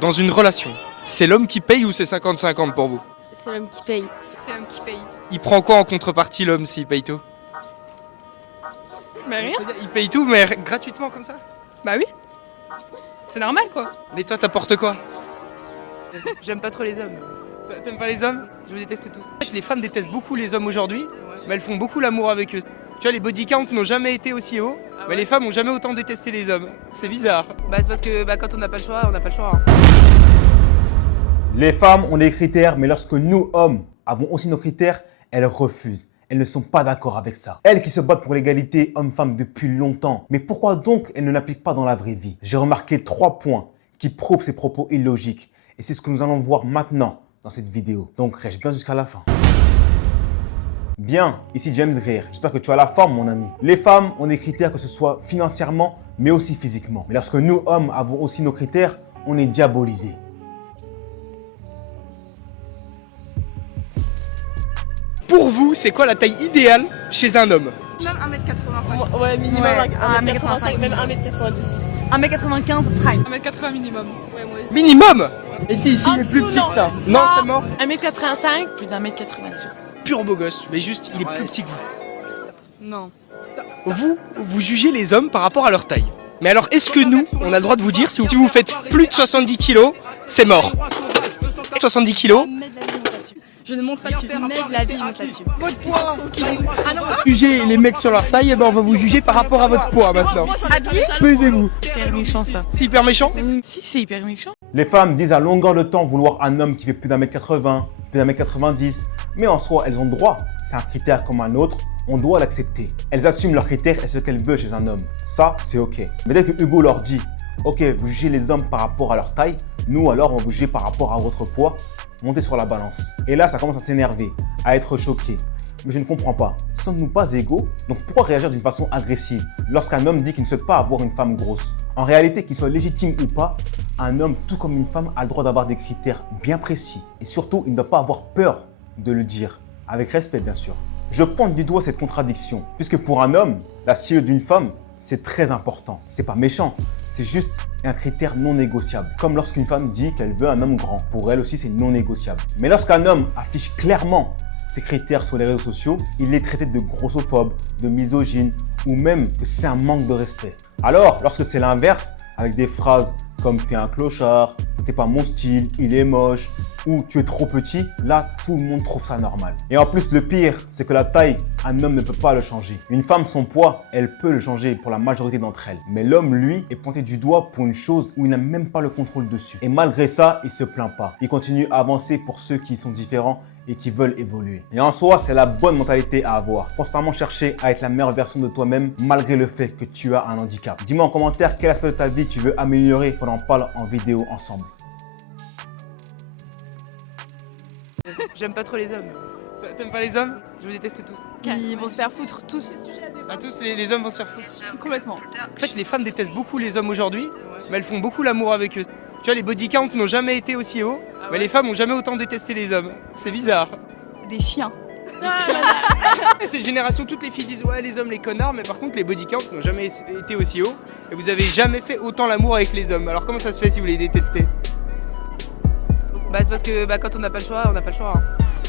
Dans une relation, c'est l'homme qui paye ou c'est 50-50 pour vous? C'est l'homme qui paye. C'est l'homme qui paye. Il prend quoi en contrepartie l'homme s'il paye tout? Bah rien. Il paye tout mais gratuitement comme ça? Bah oui. C'est normal quoi. Mais toi t'apportes quoi? J'aime pas trop les hommes. T'aimes pas les hommes? Je vous déteste tous. En fait, les femmes détestent beaucoup les hommes aujourd'hui, mais elles font beaucoup l'amour avec eux. Tu vois, les body counts n'ont jamais été aussi hauts, mais les femmes n'ont jamais autant détesté les hommes. C'est bizarre. Bah c'est parce que quand on n'a pas le choix, on n'a pas le choix. Hein. Les femmes ont des critères, mais lorsque nous, hommes, avons aussi nos critères, elles refusent. Elles ne sont pas d'accord avec ça. Elles qui se battent pour l'égalité homme-femme depuis longtemps. Mais pourquoi donc elles ne l'appliquent pas dans la vraie vie? J'ai remarqué 3 points qui prouvent ces propos illogiques. Et c'est ce que nous allons voir maintenant dans cette vidéo. Donc reste bien jusqu'à la fin. Bien, ici James Greer. J'espère que tu as la forme, mon ami. Les femmes ont des critères, que ce soit financièrement, mais aussi physiquement. Mais lorsque nous, hommes, avons aussi nos critères, on est diabolisés. Pour vous, c'est quoi la taille idéale chez un homme? Même 1m85. Ouais, minimum Ouais, 1m85, même 1m90. 1m95 prime. 1m80 minimum. Ouais, moi aussi. Minimum. Et si, ici, En il est plus dessous, petit non. que ça. Non, c'est mort. 1m85, plus d'1m80 déjà. Pur beau gosse, mais juste il est plus petit que vous. Non. Vous jugez les hommes par rapport à leur taille. Mais alors, est-ce que nous, on a le droit de vous dire si vous faites plus de 70 kilos, c'est mort? 70 kilos, Je ne monte pas dessus. Jamais de la vie, je monte là-dessus. Votre poids. Juger les mecs sur leur taille, eh ben on va vous juger par rapport à votre poids maintenant. Habillé? Pesez-vous. Hyper méchant ça. c'est hyper méchant. Si, c'est hyper méchant. Les femmes disent à longueur de temps vouloir un homme qui fait plus d'1m80, plus d'1m90. Mais en soi, elles ont droit. C'est un critère comme un autre. On doit l'accepter. Elles assument leurs critères et ce qu'elles veulent chez un homme. Ça, c'est ok. Mais dès que Hugo leur dit « Ok, vous jugez les hommes par rapport à leur taille, nous alors on va vous juger par rapport à votre poids », montez sur la balance. Et là, ça commence à s'énerver, à être choqué. Mais je ne comprends pas. Sommes-nous pas égaux? Donc pourquoi réagir d'une façon agressive lorsqu'un homme dit qu'il ne souhaite pas avoir une femme grosse? En réalité, qu'il soit légitime ou pas, un homme, tout comme une femme, a le droit d'avoir des critères bien précis. Et surtout, il ne doit pas avoir peur de le dire. Avec respect, bien sûr. Je pointe du doigt cette contradiction, puisque pour un homme, la silhouette d'une femme, c'est très important. C'est pas méchant, c'est juste un critère non négociable. Comme lorsqu'une femme dit qu'elle veut un homme grand. Pour elle aussi, c'est non négociable. Mais lorsqu'un homme affiche clairement ses critères sur les réseaux sociaux, il est traité de grossophobe, de misogyne ou même que c'est un manque de respect. Alors, lorsque c'est l'inverse, avec des phrases comme « t'es un clochard »,« t'es pas mon style »,« il est moche » ou « tu es trop petit », là, tout le monde trouve ça normal. Et en plus, le pire, c'est que la taille, un homme ne peut pas le changer. Une femme, son poids, elle peut le changer pour la majorité d'entre elles. Mais l'homme, lui, est pointé du doigt pour une chose où il n'a même pas le contrôle dessus. Et malgré ça, il se plaint pas. Il continue à avancer pour ceux qui sont différents et qui veulent évoluer. Et en soi, c'est la bonne mentalité à avoir. Constamment chercher à être la meilleure version de toi-même malgré le fait que tu as un handicap. Dis-moi en commentaire quel aspect de ta vie tu veux améliorer, qu'on en parle en vidéo ensemble. J'aime pas trop les hommes. T'aimes pas les hommes? Je vous déteste tous. Ils vont se faire foutre, tous. À tous, les hommes vont se faire foutre. Complètement. En fait, les femmes détestent beaucoup les hommes aujourd'hui, mais elles font beaucoup l'amour avec eux. Tu vois, les body counts n'ont jamais été aussi hauts, mais les femmes n'ont jamais autant détesté les hommes. C'est bizarre. Des chiens. Cette génération, toutes les filles disent ouais les hommes les connards, mais par contre les body counts n'ont jamais été aussi hauts et vous avez jamais fait autant l'amour avec les hommes. Alors comment ça se fait si vous les détestez? Bah c'est parce que quand on n'a pas le choix, on n'a pas le choix. Hein.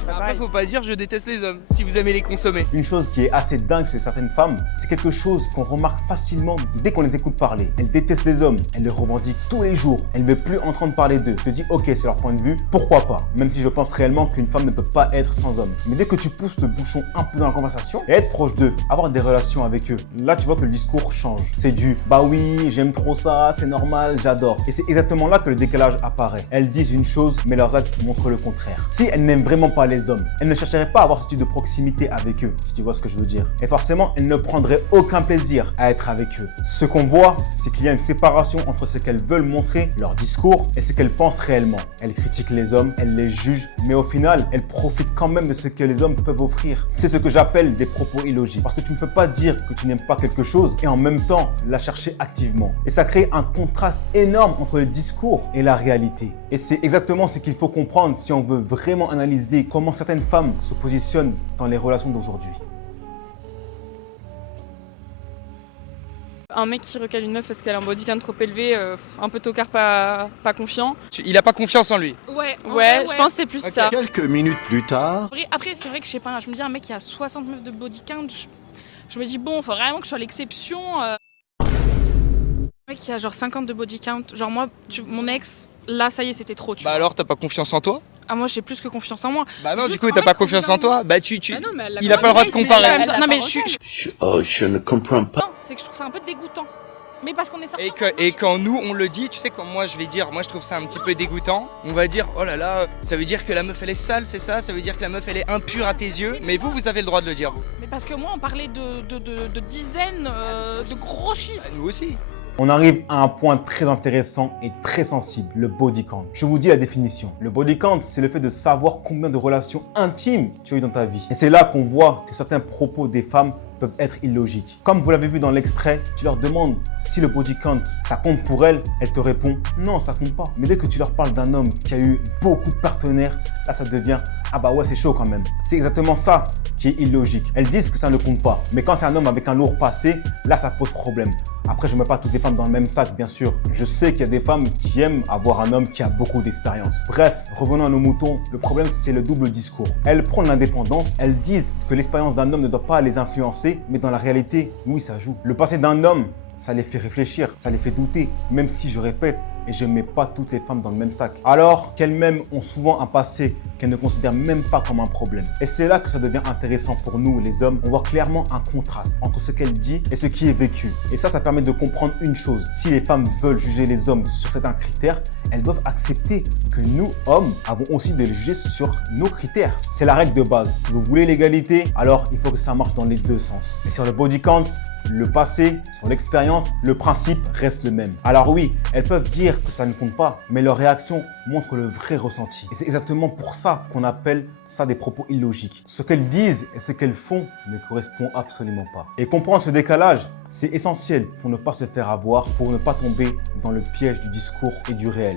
Après faut pas dire je déteste les hommes si vous aimez les consommer. Une chose qui est assez dingue chez certaines femmes, c'est quelque chose qu'on remarque facilement dès qu'on les écoute parler. Elles détestent les hommes, elles les revendiquent tous les jours. Elles ne veulent plus entendre parler d'eux. Je te dis ok, c'est leur point de vue, pourquoi pas? Même si je pense réellement qu'une femme ne peut pas être sans homme. Mais dès que tu pousses le bouchon un peu dans la conversation et être proche d'eux, avoir des relations avec eux, là tu vois que le discours change. C'est du bah oui, j'aime trop ça, c'est normal, j'adore. Et c'est exactement là que le décalage apparaît. Elles disent une chose, mais leurs actes montrent le contraire. Si elles n'aiment vraiment pas les hommes, elles ne chercheraient pas à avoir ce type de proximité avec eux, si tu vois ce que je veux dire. Et forcément, elles ne prendraient aucun plaisir à être avec eux. Ce qu'on voit, c'est qu'il y a une séparation entre ce qu'elles veulent montrer, leur discours, et ce qu'elles pensent réellement. Elles critiquent les hommes, elles les jugent, mais au final, elles profitent quand même de ce que les hommes peuvent offrir. C'est ce que j'appelle des propos illogiques. Parce que tu ne peux pas dire que tu n'aimes pas quelque chose et en même temps la chercher activement. Et ça crée un contraste énorme entre le discours et la réalité. Et c'est exactement ce qu'il faut comprendre si on veut vraiment analyser comment certaines femmes se positionnent dans les relations d'aujourd'hui. Un mec qui recale une meuf parce qu'elle a un body count trop élevé, un peu tocard, pas confiant. Il a pas confiance en lui. Ouais, je pense que c'est plus ça. Quelques minutes plus tard. Après, c'est vrai que je sais pas, je me dis un mec qui a 60 meufs de body count, je me dis bon, faut vraiment que je sois l'exception. Un mec qui a genre 50 de body count, genre moi, mon ex, là ça y est, c'était trop, tu Bah vois. alors t'as pas confiance en toi? Ah moi j'ai plus que confiance en moi. Bah non, Juste du coup un t'as mec pas confiance en toi? Bah non, mais elle l'a il a pas le droit de comparer. Non mais Je ne comprends pas. non, c'est que je trouve ça un peu dégoûtant. Mais parce qu'on est sortis. Et quand nous on le dit, tu sais, quand moi je vais dire, moi je trouve ça un petit peu dégoûtant, on va dire oh là là, ça veut dire que la meuf elle est sale, c'est ça? Ça veut dire que la meuf elle est impure à tes yeux? Mais vous avez le droit de le dire. Mais parce que moi on parlait de dizaines, de gros chiffres. Bah, nous aussi. On arrive à un point très intéressant et très sensible, le body count. Je vous dis la définition. Le body count, c'est le fait de savoir combien de relations intimes tu as eu dans ta vie. Et c'est là qu'on voit que certains propos des femmes peuvent être illogiques. Comme vous l'avez vu dans l'extrait, tu leur demandes si le body count, ça compte pour elle. Elle te répond non, ça compte pas. Mais dès que tu leur parles d'un homme qui a eu beaucoup de partenaires, là ça devient ah bah ouais, c'est chaud quand même. C'est exactement ça qui est illogique. Elles disent que ça ne compte pas. Mais quand c'est un homme avec un lourd passé, là ça pose problème. Après, je ne mets pas toutes les femmes dans le même sac, bien sûr. Je sais qu'il y a des femmes qui aiment avoir un homme qui a beaucoup d'expérience. Bref, revenons à nos moutons. Le problème, c'est le double discours. Elles prônent l'indépendance. Elles disent que l'expérience d'un homme ne doit pas les influencer. Mais dans la réalité, oui, ça joue. Le passé d'un homme, ça les fait réfléchir, ça les fait douter. Même si je répète, et je ne mets pas toutes les femmes dans le même sac. Alors qu'elles-mêmes ont souvent un passé qu'elles ne considèrent même pas comme un problème. Et c'est là que ça devient intéressant pour nous, les hommes. On voit clairement un contraste entre ce qu'elle dit et ce qui est vécu. Et ça permet de comprendre une chose. Si les femmes veulent juger les hommes sur certains critères, elles doivent accepter que nous, hommes, avons aussi de les juger sur nos critères. C'est la règle de base. Si vous voulez l'égalité, alors il faut que ça marche dans les deux sens. Et sur le body count, le passé, sur l'expérience, le principe reste le même. Alors oui, elles peuvent dire que ça ne compte pas, mais leur réaction montre le vrai ressenti. Et c'est exactement pour ça qu'on appelle ça des propos illogiques. Ce qu'elles disent et ce qu'elles font ne correspond absolument pas. Et comprendre ce décalage, c'est essentiel pour ne pas se faire avoir, pour ne pas tomber dans le piège du discours et du réel.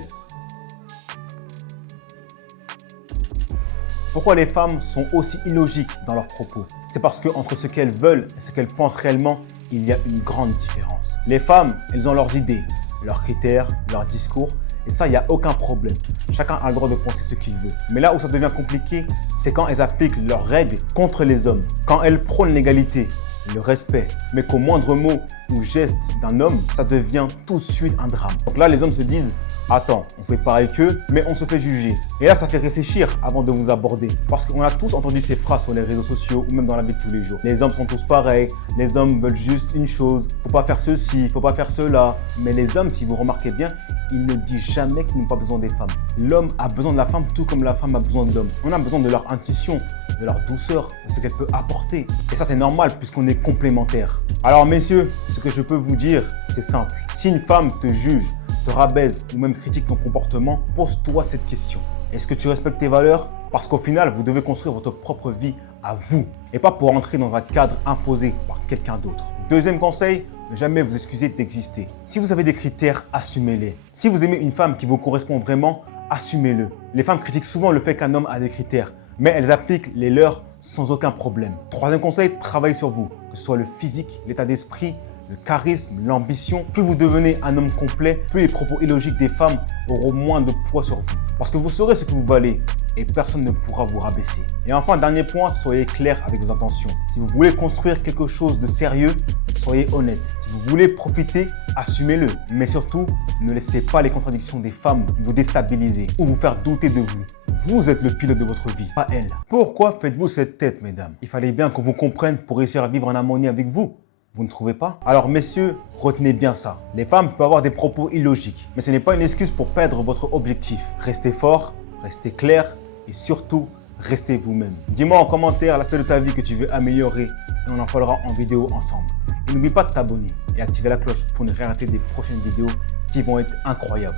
Pourquoi les femmes sont aussi illogiques dans leurs propos? C'est parce qu'entre ce qu'elles veulent et ce qu'elles pensent réellement, il y a une grande différence. Les femmes, elles ont leurs idées, leurs critères, leurs discours, et ça, il n'y a aucun problème. Chacun a le droit de penser ce qu'il veut. Mais là où ça devient compliqué, c'est quand elles appliquent leurs règles contre les hommes. Quand elles prônent l'égalité, le respect, mais qu'au moindre mot ou geste d'un homme, ça devient tout de suite un drame. Donc là, les hommes se disent attends, on fait pareil qu'eux, mais on se fait juger. Et là, ça fait réfléchir avant de vous aborder. Parce qu'on a tous entendu ces phrases sur les réseaux sociaux ou même dans la vie de tous les jours. Les hommes sont tous pareils, les hommes veulent juste une chose. Faut pas faire ceci, faut pas faire cela. Mais les hommes, si vous remarquez bien, ils ne disent jamais qu'ils n'ont pas besoin des femmes. L'homme a besoin de la femme tout comme la femme a besoin de l'homme. On a besoin de leur intuition, de leur douceur, de ce qu'elle peut apporter. Et ça, c'est normal puisqu'on est complémentaires. Alors messieurs, ce que je peux vous dire, c'est simple. Si une femme te juge, te rabaisse ou même critique ton comportement, pose-toi cette question. Est-ce que tu respectes tes valeurs? Parce qu'au final, vous devez construire votre propre vie à vous et pas pour entrer dans un cadre imposé par quelqu'un d'autre. Deuxième conseil, ne jamais vous excuser d'exister. Si vous avez des critères, assumez-les. Si vous aimez une femme qui vous correspond vraiment, assumez-le. Les femmes critiquent souvent le fait qu'un homme a des critères, mais elles appliquent les leurs sans aucun problème. Troisième conseil, travaillez sur vous, que ce soit le physique, l'état d'esprit, le charisme, l'ambition. Plus vous devenez un homme complet, plus les propos illogiques des femmes auront moins de poids sur vous. Parce que vous saurez ce que vous valez et personne ne pourra vous rabaisser. Et enfin, dernier point, soyez clair avec vos intentions. Si vous voulez construire quelque chose de sérieux, soyez honnête. Si vous voulez profiter, assumez-le. Mais surtout, ne laissez pas les contradictions des femmes vous déstabiliser ou vous faire douter de vous. Vous êtes le pilote de votre vie, pas elle. Pourquoi faites-vous cette tête, mesdames? Il fallait bien qu'on vous comprenne pour réussir à vivre en harmonie avec vous. Vous ne trouvez pas? Alors messieurs, retenez bien ça. Les femmes peuvent avoir des propos illogiques, mais ce n'est pas une excuse pour perdre votre objectif. Restez fort, restez clair et surtout, restez vous-même. Dis-moi en commentaire l'aspect de ta vie que tu veux améliorer et on en parlera en vidéo ensemble. Et n'oublie pas de t'abonner et activer la cloche pour ne rien rater des prochaines vidéos qui vont être incroyables.